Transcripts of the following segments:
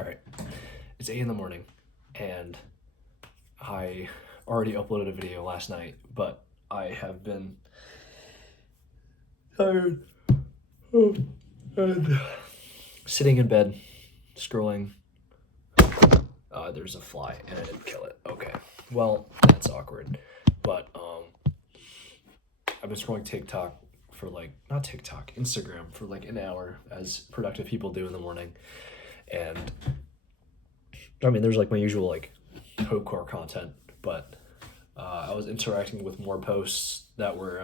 All right, it's 8 in the morning, and I already uploaded a video last night, but I have been tired and sitting in bed, scrolling. There's a fly, and I didn't kill it. Okay, well, that's awkward. But I've been scrolling TikTok for not TikTok, Instagram for like an hour, as productive people do in the morning, and I mean, there's like my usual like hopecore content, but I was interacting with more posts that were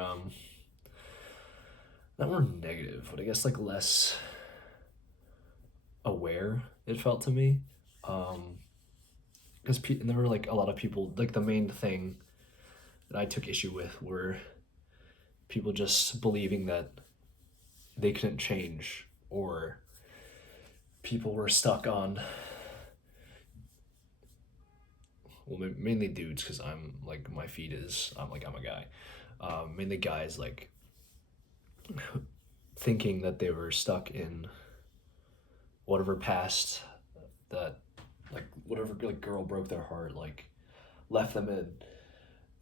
negative, but I guess like less aware. It felt to me, because and there were like a lot of people. Like the main thing that I took issue with were people just believing that they couldn't change, or people were stuck on, well, mainly dudes, because I'm like my feed is I'm a guy, mainly guys like thinking that they were stuck in whatever past, that like whatever like girl broke their heart, like left them in,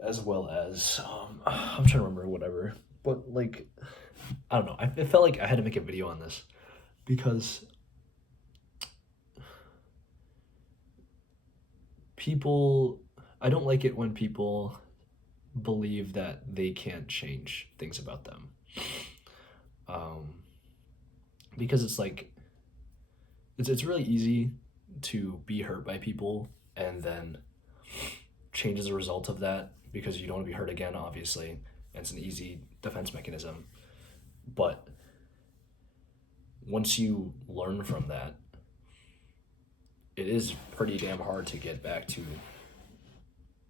as well as I'm trying to remember whatever, but like I don't know. It felt like I had to make a video on this because people, I don't like it when people believe that they can't change things about them. Um, because it's like it's really easy to be hurt by people and then change as a result of that, because you don't want to be hurt again, obviously, and it's an easy defense mechanism. But once you learn from that, it is pretty damn hard to get back to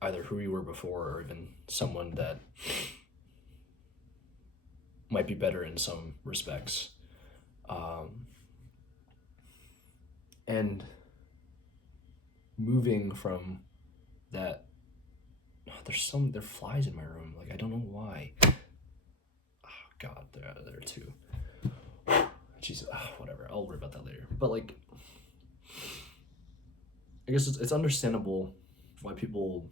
either who you were before, or even someone that might be better in some respects. Um, and moving from that, there are flies in my room. Like I don't know why. Oh, God, they're out of there too. Jesus, whatever. I'll worry about that later. But like, I guess it's understandable why people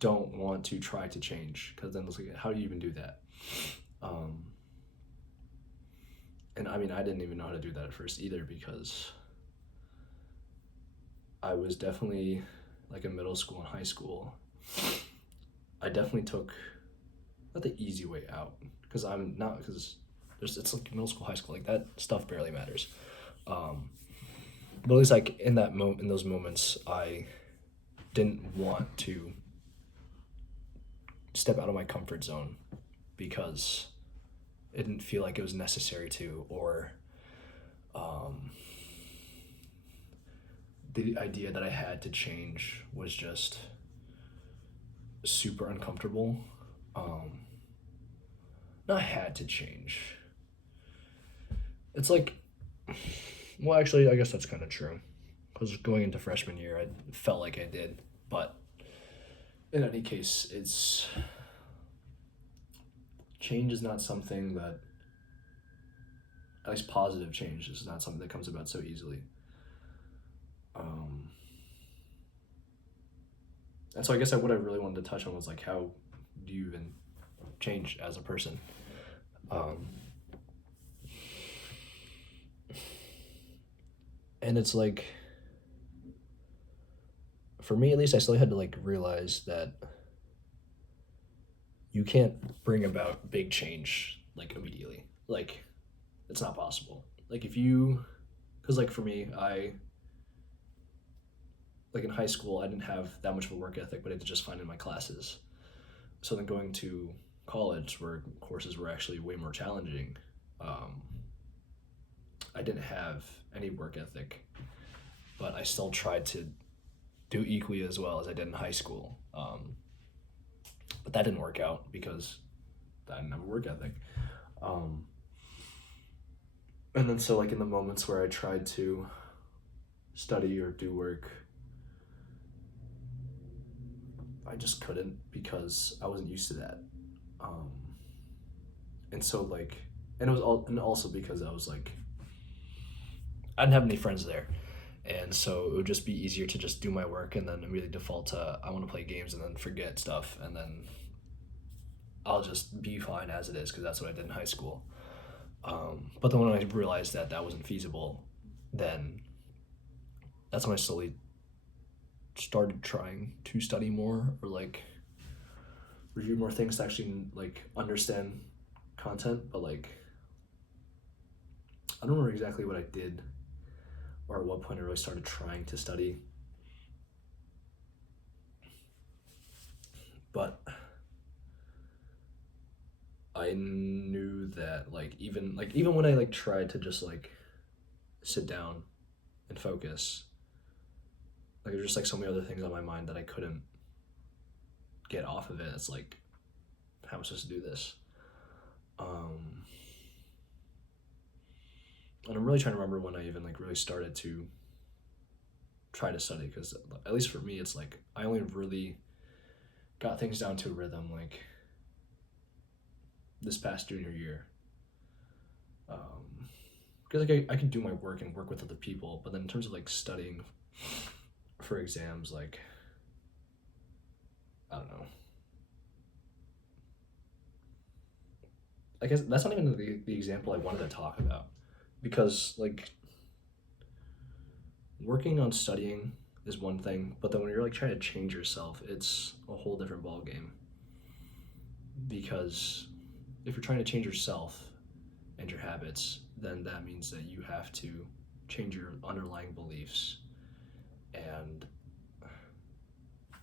don't want to try to change, because then it's like, how do you even do that? And I mean, I didn't even know how to do that at first either, because I was definitely like in middle school and high school. I definitely took not the easy way out, because I'm not, because it's like middle school, high school, like that stuff barely matters. But at least like in those moments, I didn't want to step out of my comfort zone, because it didn't feel like it was necessary to, or the idea that I had to change was just super uncomfortable. Not had to change. It's like, well, actually, I guess that's kind of true, because going into freshman year, I felt like I did, but in any case, it's change is not something that, at least positive change, is not something that comes about so easily. And so I guess what I really wanted to touch on was like, how do you even change as a person? And it's like, for me at least, I still had to like realize that you can't bring about big change like immediately. Like, it's not possible. Like if you, because like for me, I like in high school, I didn't have that much of a work ethic, but I did just fine in my classes. So then going to college, where courses were actually way more challenging, I didn't have any work ethic, but I still tried to do equally as well as I did in high school. But that didn't work out because I didn't have a work ethic. And then so like in the moments where I tried to study or do work, I just couldn't, because I wasn't used to that. And so like, and it was all, and also because I was like I didn't have any friends there, and so it would just be easier to just do my work and then immediately default to I want to play games and then forget stuff, and then I'll just be fine as it is because that's what I did in high school. But then when I realized that that wasn't feasible, then that's when I slowly started trying to study more or like review more things to actually like understand content. But like I don't remember exactly what I did or at what point I really started trying to study. But I knew that like even when I like tried to just like sit down and focus, like there's just like so many other things on my mind that I couldn't get off of it. It's like how am I supposed to do this? Um, and I'm really trying to remember when I even like really started to try to study because at least for me it's like I only really got things down to a rhythm like this past junior year. Because like I can do my work and work with other people, but then in terms of like studying for exams, like I don't know. I guess that's not even the example I wanted to talk about because like working on studying is one thing, but then when you're like trying to change yourself, it's a whole different ball game. Because if you're trying to change yourself and your habits, then that means that you have to change your underlying beliefs. And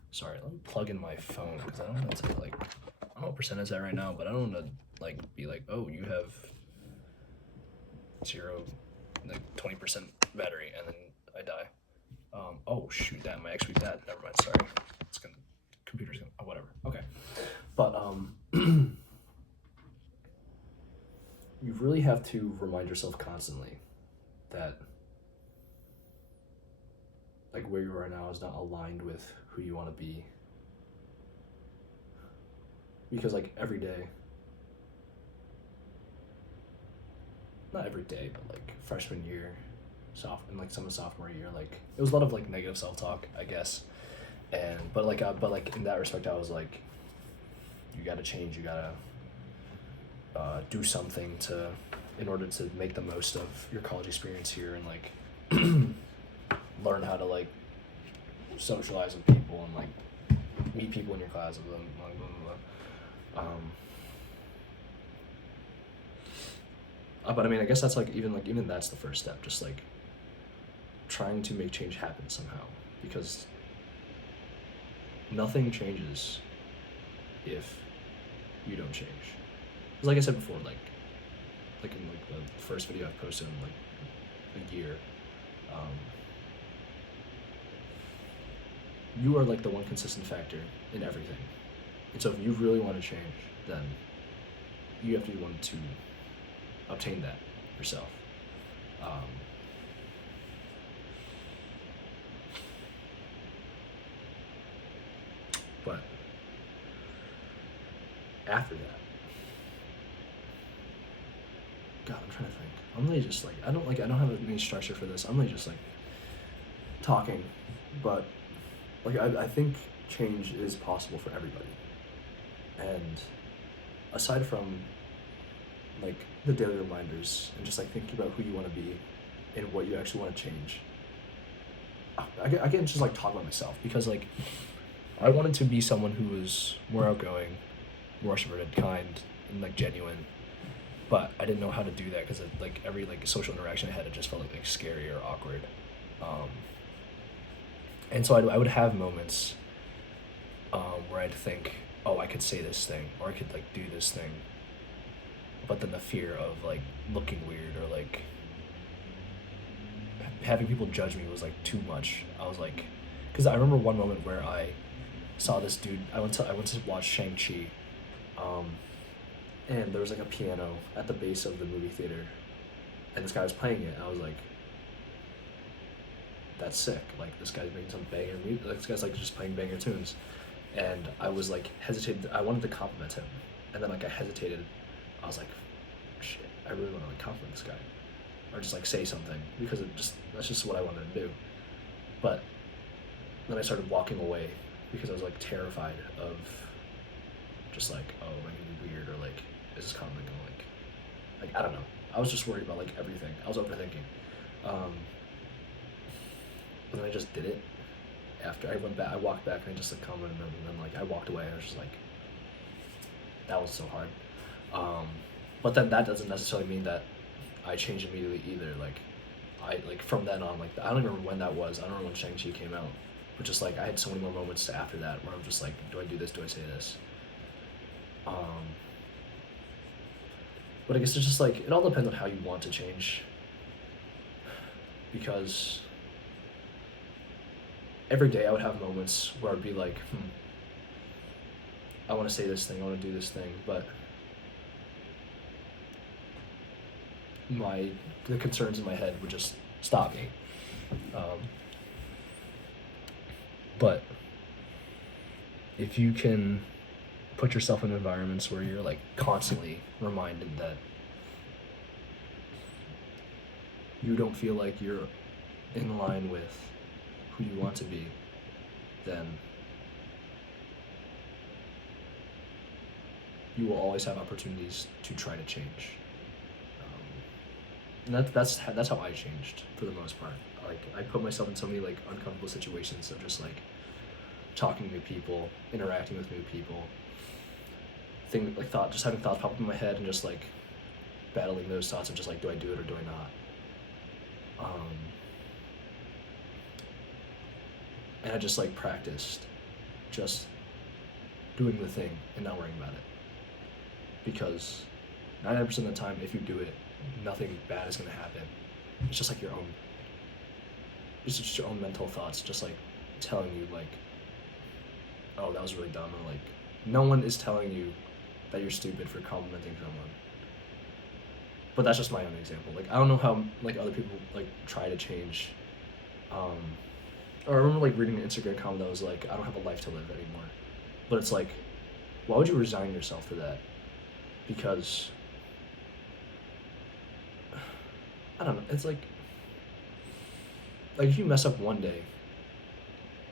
sorry, let me plug in my phone because I don't know to like I don't know what percent it's at right now, but I don't want to like be like, oh, you have zero, like 20% battery, and then I die. Oh shoot, that might actually be that. Never mind. Sorry, it's gonna computer's gonna whatever. Okay, but you really have to remind yourself constantly that like where you are now is not aligned with who you want to be because like every day, not every day, but like freshman year, and like some of sophomore year, like it was a lot of like negative self talk, I guess. And but like in that respect, I was like, you gotta change, you gotta do something to in order to make the most of your college experience here and like learn how to like socialize with people and like meet people in your class and blah, blah, blah, blah. But I mean, I guess that's like even that's the first step, just like trying to make change happen somehow, because nothing changes if you don't change. Because like I said before, like in like the first video I posted in like a year, you are like the one consistent factor in everything. And so if you really want to change, then you have to be one to obtain that yourself. But after that, God, I'm trying to think. I'm really just like I don't have any structure for this. I'm really just like talking, but like I think change is possible for everybody. And aside from like the daily reminders and just like thinking about who you want to be and what you actually want to change, I can just like talk about myself because like I wanted to be someone who was more outgoing, more extroverted, kind, and like genuine. But I didn't know how to do that because like every like social interaction I had, it just felt like scary or awkward. Um, and so I would have moments where I'd think, oh, I could say this thing or I could like do this thing, but then the fear of like looking weird or like having people judge me was like too much. I was like, because I remember one moment where I saw this dude. I went to watch Shang-Chi, and there was like a piano at the base of the movie theater, and this guy was playing it. And I was like, that's sick. Like this guy's making some banger music. Like this guy's like just playing banger tunes, and I was like hesitated. I wanted to compliment him, and then like I hesitated. I was like, shit, I really want to like compliment this guy. or just like say something, because that's just what I wanted to do. But then I started walking away because I was like terrified of just like, oh, am I gonna be weird, or like, is this comment gonna like I don't know. I was just worried about like everything. I was overthinking. But then I just did it. After I went back, I walked back and I just like commented, and then like I walked away and I was just like, that was so hard. But then that doesn't necessarily mean that I changed immediately either. Like, I like from then on, like I don't even remember when that was. I don't remember when Shang-Chi came out, but just like I had so many more moments after that where I'm just like, do I do this? Do I say this? But I guess it's just like it all depends on how you want to change, because every day I would have moments where I'd be like, I want to say this thing, I want to do this thing, but the concerns in my head would just stop me. But if you can put yourself in environments where you're like constantly reminded that you don't feel like you're in line with who you want to be, then you will always have opportunities to try to change. And that's how I changed for the most part. Like I put myself in so many like uncomfortable situations of just like talking to new people, interacting with new people, just having thoughts pop up in my head and just like battling those thoughts of just like, do I do it or do I not? And I just like practiced just doing the thing and not worrying about it, because 99% of the time, if you do it, nothing bad is gonna happen. It's just like it's just your own mental thoughts, just like telling you like, oh, that was really dumb, or like, no one is telling you that you're stupid for complimenting someone. But that's just my own example. Like I don't know how like other people like try to change. Or I remember like reading an Instagram comment that was like, I don't have a life to live anymore. But it's like, why would you resign yourself to that? Because I don't know. It's like if you mess up one day,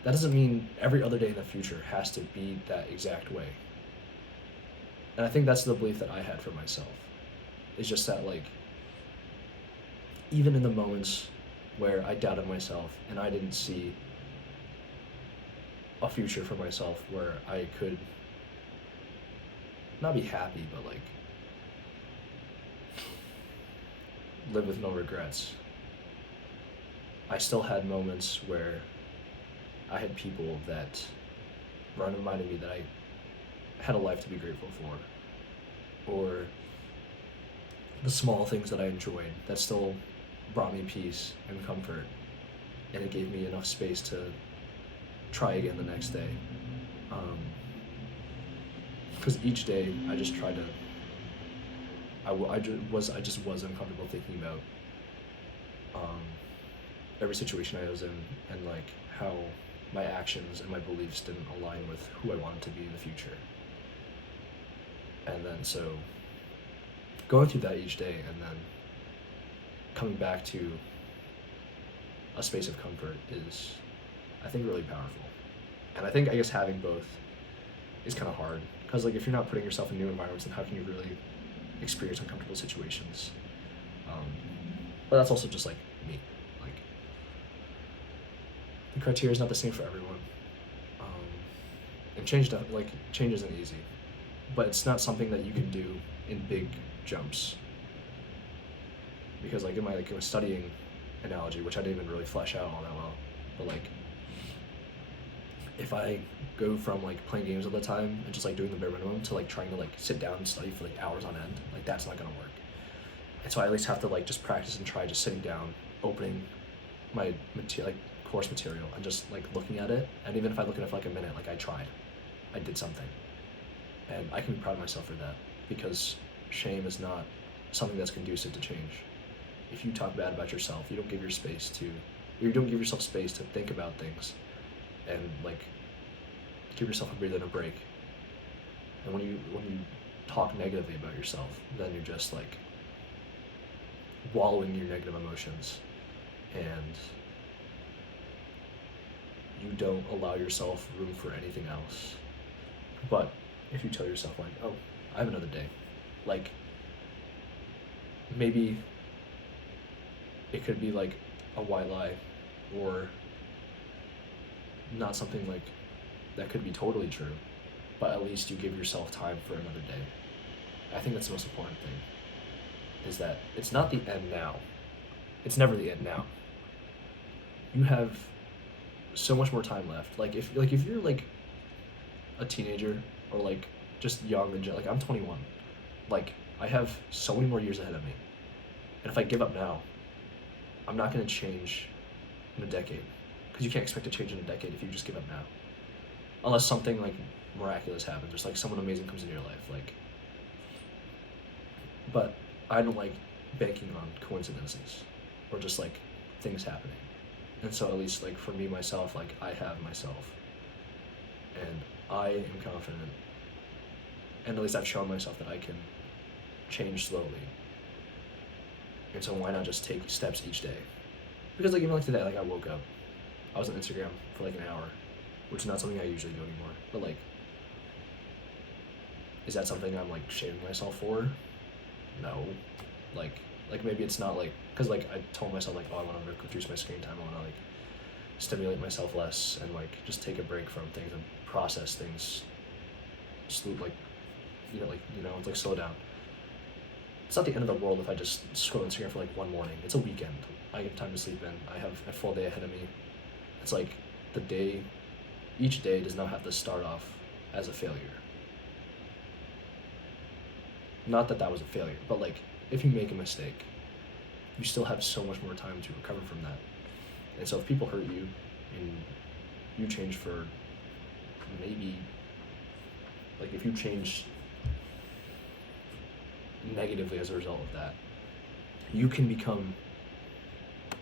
that doesn't mean every other day in the future has to be that exact way. And I think that's the belief that I had for myself. It's just that like, even in the moments where I doubted myself and I didn't see a future for myself where I could not be happy, but like live with no regrets, I still had moments where I had people that reminded me that I had a life to be grateful for, or the small things that I enjoyed that still brought me peace and comfort, and it gave me enough space to try again the next day. Because each day I just tried to, I just was uncomfortable thinking about every situation I was in, and like how my actions and my beliefs didn't align with who I wanted to be in the future. And then so going through that each day and then coming back to a space of comfort is, I think, really powerful. And I think, I guess, having both is kind of hard, because like if you're not putting yourself in new environments, then how can you really experience uncomfortable situations? But that's also just like me. Like the criteria is not the same for everyone, and change isn't easy, but it's not something that you can do in big jumps. Because like in my studying analogy, which I didn't even really flesh out all that well, but like if I go from like playing games all the time and just like doing the bare minimum to like trying to like sit down and study for like hours on end, like that's not gonna work. And so I at least have to like just practice and try just sitting down, opening my course material and just like looking at it. And even if I look at it for like a minute, like I did something, and I can be proud of myself for that, because shame is not something that's conducive to change. If you talk bad about yourself, you don't give yourself space to think about things and like give yourself a breather and a break. And when you talk negatively about yourself, then you're just like wallowing in your negative emotions, and you don't allow yourself room for anything else. But if you tell yourself, like, oh, I have another day, like, maybe it could be like a white lie, or not something like that could be totally true, but at least you give yourself time for another day. I think that's the most important thing, is that it's not the end now. It's never the end now. You have so much more time left. Like if you're like a teenager, or like just young and like I'm 21, like I have so many more years ahead of me, and if I give up now, I'm not going to change in a decade, because you can't expect to change in a decade if you just give up now, unless something like miraculous happens, or like someone amazing comes into your life, like. But I don't like banking on coincidences, or just like things happening. And so at least like for me, myself, like I have myself, and I am confident, and at least I've shown myself that I can change slowly. And so why not just take steps each day? Because like even like today, like I woke up, I was on Instagram for like an hour, which is not something I usually do anymore. But like, is that something I'm like shaming myself for? No. Like maybe it's not like, because like I told myself like, oh, I want to reduce my screen time, I want to like stimulate myself less, and like just take a break from things and process things, like it's like slow down. It's not the end of the world if I just scroll Instagram for like one morning. It's a weekend. I get time to sleep in. I have a full day ahead of me. It's like each day does not have to start off as a failure. Not that that was a failure, but like if you make a mistake, you still have so much more time to recover from that. And so if people hurt you and you change for maybe, like if you change negatively as a result of that, you can become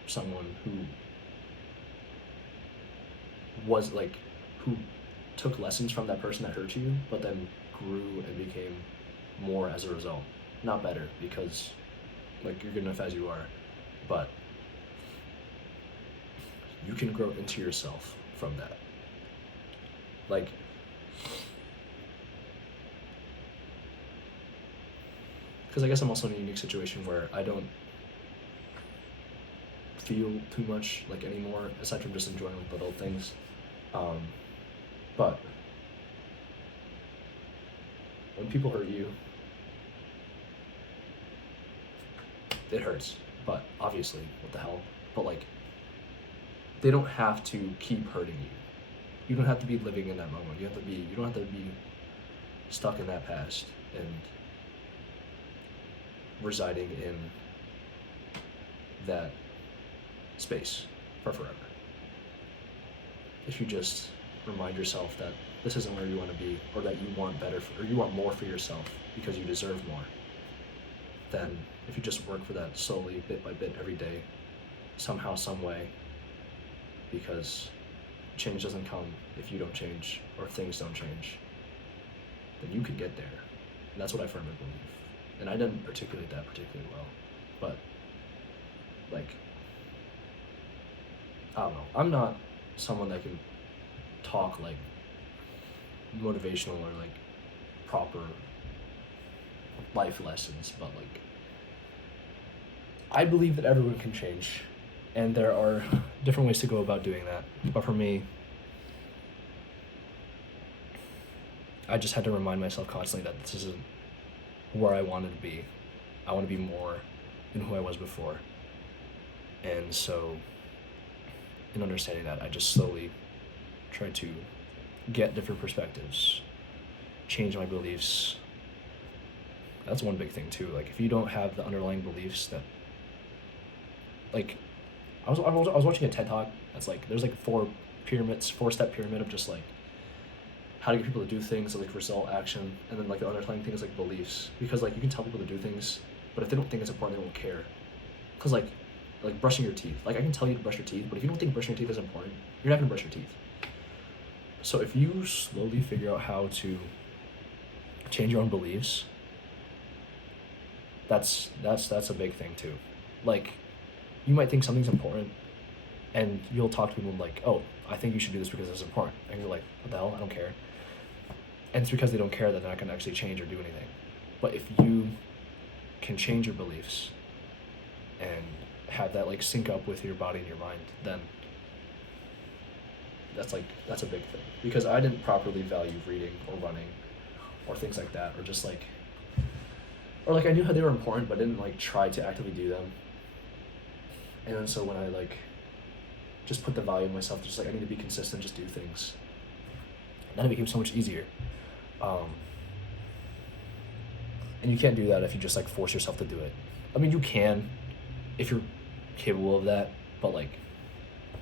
someone who was like, who took lessons from that person that hurt you, but then grew and became more as a result. Not better, because like you're good enough as you are, but you can grow into yourself from that. Like, because I guess I'm also in a unique situation where I don't feel too much like anymore, aside from just enjoying like little things. But when people hurt you, it hurts. But obviously, what the hell? But like, they don't have to keep hurting you. You don't have to be living in that moment. You don't have to be stuck in that past and residing in that space for forever. If you just remind yourself that this isn't where you want to be, or that you want better, or you want more for yourself because you deserve more, then if you just work for that slowly, bit by bit, every day, somehow, some way, because change doesn't come if you don't change, or if things don't change, then you can get there. And that's what I firmly believe. And I didn't articulate that particularly well, but like, I don't know. I'm not someone that can talk like motivational or like proper life lessons, but like, I believe that everyone can change, and there are different ways to go about doing that. But for me, I just had to remind myself constantly that this isn't where I wanted to be. I want to be more than who I was before. And so, in understanding that, I just slowly try to get different perspectives, change my beliefs. That's one big thing too. Like, if you don't have the underlying beliefs that, like, I was watching a TED Talk that's like, there's like 4-step pyramid of just like how to get people to do things, like result, action, and then like the underlying thing is like beliefs. Because like you can tell people to do things, but if they don't think it's important, they won't care. Because like brushing your teeth, like I can tell you to brush your teeth, but if you don't think brushing your teeth is important, you're not gonna brush your teeth. So if you slowly figure out how to change your own beliefs, that's a big thing too. Like, you might think something's important, and you'll talk to people like, oh, I think you should do this because it's important. And you're like, what the hell? I don't care. And it's because they don't care that they're not going to actually change or do anything. But if you can change your beliefs and have that like sync up with your body and your mind, then that's a big thing. Because I didn't properly value reading or running or things like that, or just like, or like I knew how they were important but didn't like try to actively do them. And then so when I like just put the value in myself, just like I need to be consistent, just do things, then it became so much easier. And you can't do that if you just like force yourself to do it. I mean, you can if you're capable of that, but like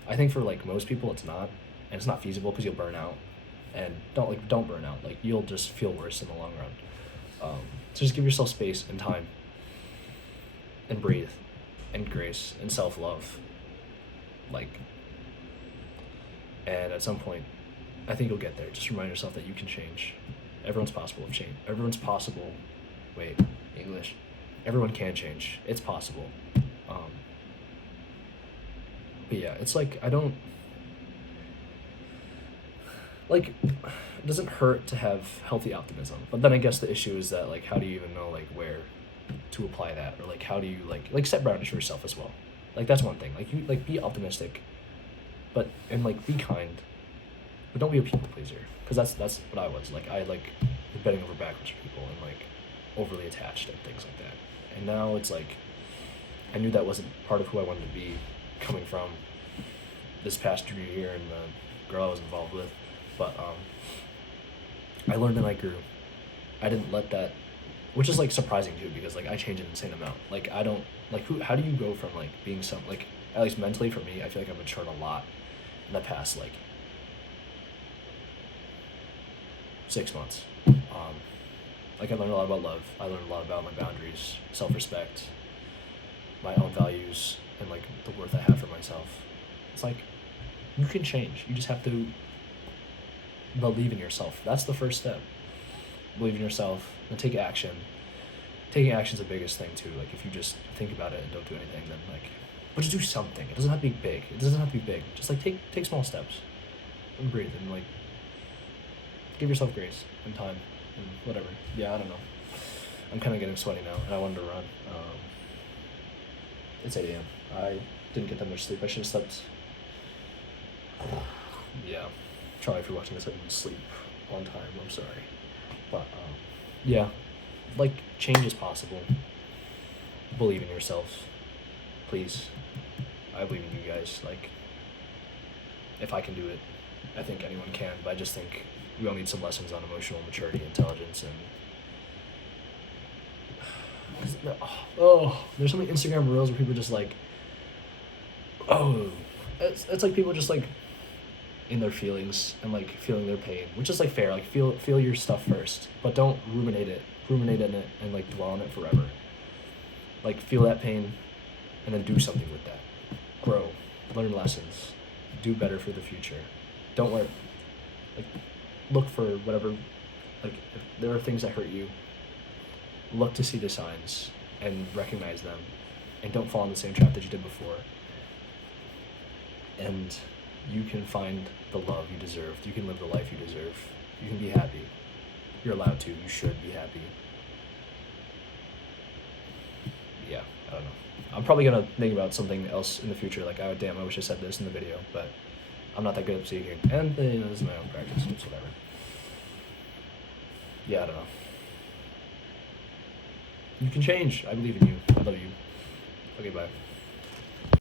I think for like most people it's not, and it's not feasible because you'll burn out. And don't burn out. Like, you'll just feel worse in the long run. So just give yourself space and time and breathe and grace and self-love. Like, and at some point I think you'll get there. Just remind yourself that you can change. Everyone's possible of change. Everyone's possible. Wait, English. Everyone can change. It's possible. But yeah, it's like I don't like. It doesn't hurt to have healthy optimism. But then I guess the issue is that like, how do you even know like where to apply that, or like how do you like set boundaries for yourself as well? Like, that's one thing. Like, you like be optimistic, but and like be kind, but don't be a people pleaser, because that's what I was. Like, I like was bending over backwards for people and like overly attached and things like that. And now it's like I knew that wasn't part of who I wanted to be, coming from this past junior year and the girl I was involved with. But I learned and I grew. I didn't let that, which is like surprising too, because like I changed an insane amount. Like, I don't like how do you go from like being some like, at least mentally for me, I feel like I've matured a lot in the past like 6 months. Like, I learned a lot about love. I learned a lot about my boundaries, self-respect, my own values, and like the worth I have for myself. It's like, you can change. You just have to believe in yourself. That's the first step. Believe in yourself and take action. Taking action is the biggest thing too. Like, if you just think about it and don't do anything, then like, but just do something. It doesn't have to be big. It doesn't have to be big. Just like take small steps and breathe and like give yourself grace and time and whatever. Yeah, I don't know. I'm kind of getting sweaty now, and I wanted to run. It's 8 a.m. I didn't get that much sleep. I should have slept. Yeah. Sorry if you're watching this. I didn't sleep on time. I'm sorry. But, yeah. Like, change is possible. Believe in yourself. Please. I believe in you guys. Like, if I can do it, I think anyone can. But I just think we all need some lessons on emotional maturity, intelligence, and there's so many Instagram reels where people just like, it's like people just like in their feelings and like feeling their pain, which is like fair. Like, feel your stuff first, but don't ruminate in it and like dwell on it forever. Like, feel that pain and then do something with that. Grow, learn lessons, do better for the future. Don't let like look for whatever, like, if there are things that hurt you, look to see the signs and recognize them, and don't fall in the same trap that you did before. And you can find the love you deserve. You can live the life you deserve. You can be happy. You're allowed to. You should be happy. Yeah, I don't know. I'm probably gonna think about something else in the future. Like, oh damn, I wish I said this in the video, but I'm not that good at speaking, and you know, this is my own practice. It's whatever. Yeah, I don't know. You can change. I believe in you. I love you. Okay, bye.